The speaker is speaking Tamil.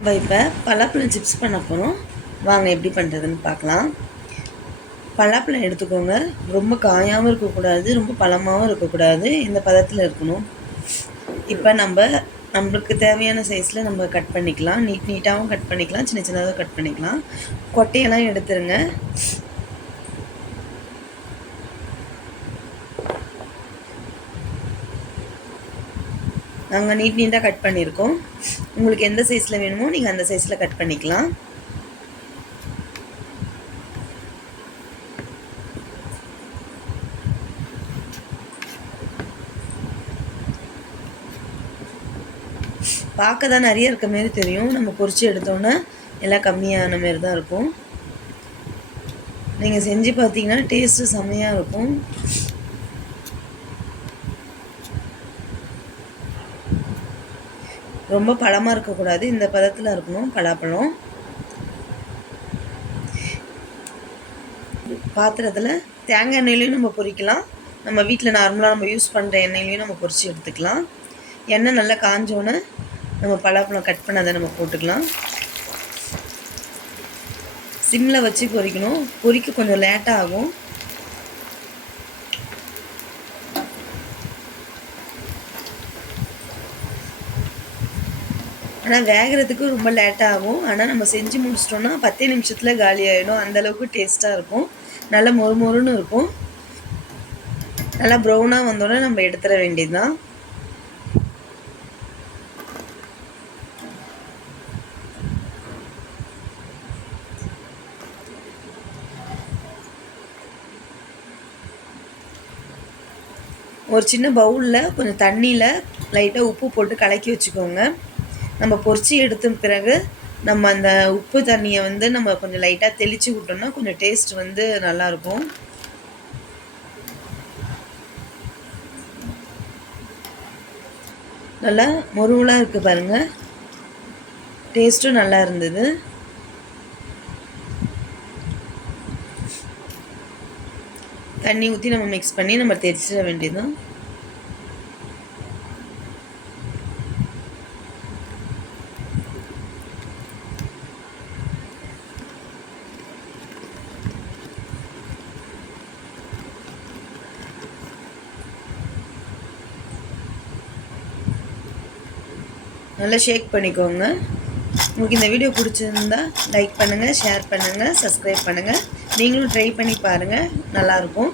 இப்போ பலாப்பழம் சிப்ஸ் பண்ண போகிறோம். வாங்க எப்படி பண்ணுறதுன்னு பார்க்கலாம். பலாப்பழம் எடுத்துக்கோங்க. ரொம்ப காயாகவும் இருக்கக்கூடாது, ரொம்ப பழமாகவும் இருக்கக்கூடாது. இந்த பதத்தில் இருக்கணும். இப்போ நம்மளுக்கு தேவையான சைஸில் நம்ம கட் பண்ணிக்கலாம். நீட்டாகவும் கட் பண்ணிக்கலாம், சின்ன சின்னதாக கட் பண்ணிக்கலாம். கொட்டையெல்லாம் எடுத்துருங்க. நாங்கள் நீட்டாக கட் பண்ணியிருக்கோம். உங்களுக்கு எந்த சைஸில் வேணுமோ நீங்கள் அந்த சைஸில் கட் பண்ணிக்கலாம். பார்க்க தான் நிறைய இருக்க மாரி தெரியும். நம்ம பொரிச்சு எடுத்தோன்னே எல்லாம் கம்மியான மாரி தான் இருக்கும். நீங்கள் செஞ்சு பார்த்தீங்கன்னா டேஸ்ட்டு செம்மையாக இருக்கும். ரொம்ப பழமாக இருக்கக்கூடாது, இந்த பதத்தில் இருக்கணும் பலாப்பழம். பாத்திரத்தில் தேங்காய் எண்ணெயிலையும் நம்ம பொரிக்கலாம். நம்ம வீட்டில் நார்மலாக நம்ம யூஸ் பண்ணுற எண்ணெயிலையும் நம்ம பொரித்து எடுத்துக்கலாம். எண்ணெய் நல்லா காஞ்சோன்னே நம்ம பலாப்பழம் கட் பண்ணதை நம்ம போட்டுக்கலாம். சிம்மில் வச்சு பொரிக்கணும். பொரிக்க கொஞ்சம் லேட்டாக ஆகும். ஆனால் வேகிறதுக்கு ரொம்ப லேட்டாக ஆகும். ஆனால் நம்ம செஞ்சு முடிச்சிட்டோன்னா 10 நிமிஷத்தில் காலி ஆகிடும். அந்தளவுக்கு டேஸ்ட்டாக இருக்கும். நல்லா மொறு மொறுன்னு இருக்கும். நல்லா ப்ரௌனாக வந்தோடனே நம்ம எடுத்துட வேண்டியது தான். ஒரு சின்ன பவுலில் கொஞ்சம் தண்ணியில் லைட்டாக உப்பு போட்டு கலக்கி வச்சுக்கோங்க. நம்ம பொரிச்சு எடுத்த பிறகு நம்ம அந்த உப்பு தண்ணியை நம்ம கொஞ்சம் லைட்டாக தெளித்து விட்டோம்னா கொஞ்சம் டேஸ்ட் நல்லாயிருக்கும். நல்லா முருவலாக இருக்குது பாருங்கள். டேஸ்ட்டும் நல்லா இருந்தது. தண்ணி ஊற்றி நம்ம மிக்ஸ் பண்ணி நம்ம தெரிச்சிட வேண்டியதுதான். நல்லா ஷேக் பண்ணிக்கோங்க. உங்களுக்கு இந்த வீடியோ பிடிச்சிருந்தா லைக் பண்ணுங்கள், ஷேர் பண்ணுங்கள், சப்ஸ்கிரைப் பண்ணுங்கள். நீங்களும் ட்ரை பண்ணி பாருங்கள், நல்லாயிருக்கும்.